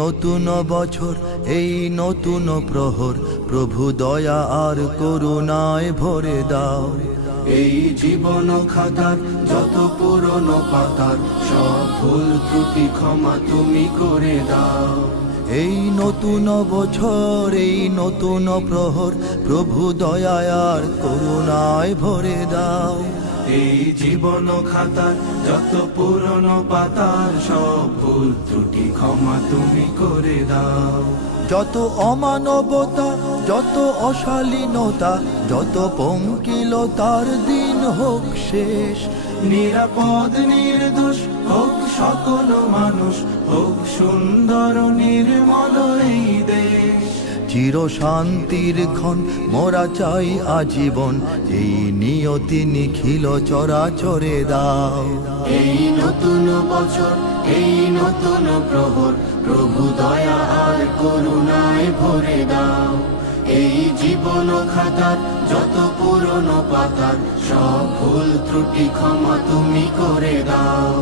নতুন বছর, এই নতুন প্রহর, প্রভু দয়া আর করুণায় ভরে দাও। এই জীবন খাতার যত পুরনো পাতার সব ভুল ত্রুটি ক্ষমা তুমি করে দাও। এই নতুন বছর, এই নতুন প্রহর, প্রভু দয়া আর করুণায় ভরে দাও। এই জীবন খাতার যত পুরনো পাতার সব ভুল ত্রুটি ক্ষমা তুমি করে দাও। যত অমানবতা, যত অশালীনতা, যত পঙ্কিলতার দিন হোক শেষ। নিরাপদ নির্দোষ হোক সকল মানুষ, হোক সুন্দর নির্মল এই দেশ। চির শান্তির ক্ষণ মোরা চাই আজীবন, এই নিয়তি নিখিল চরাচরে দাও। এই নতুন বছর, এই নতুন প্রহর, প্রভু দয়া আর করুণায় ভরে দাও। এই জীবন খাতার যত পুরনো পাতার সব ভুল ত্রুটি ক্ষমা তুমি করে দাও।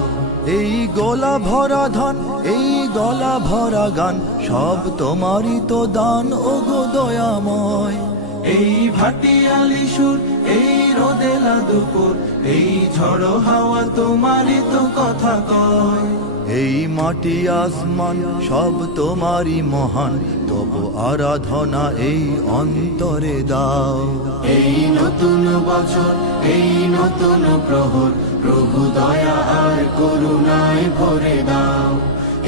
এই গলা ভরা ধান, এই গলা ভরা গান, সব তোমারই তো দান ওগো দয়াময়। এই ভাটিয়ালি সুর, এই রোদেলা দুপুর, এই ঝড়ো হাওয়া তোমারই তো কথা কয়। এই মাটি আসমান সব তোমারই মহান, তবু আরাধনা এই অন্তরে দাও। এই নতুন বছর, এই নতুন প্রহর, প্রভু দয়া আর করুণায় ভরে দাও।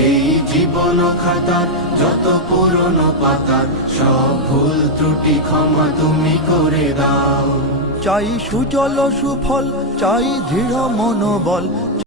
এই জীবন খাতার যত পুরনো পাতার সব ভুল ত্রুটি ক্ষমা তুমি করে দাও। চাই সুজল সুফল, চাই দৃঢ় মনোবল,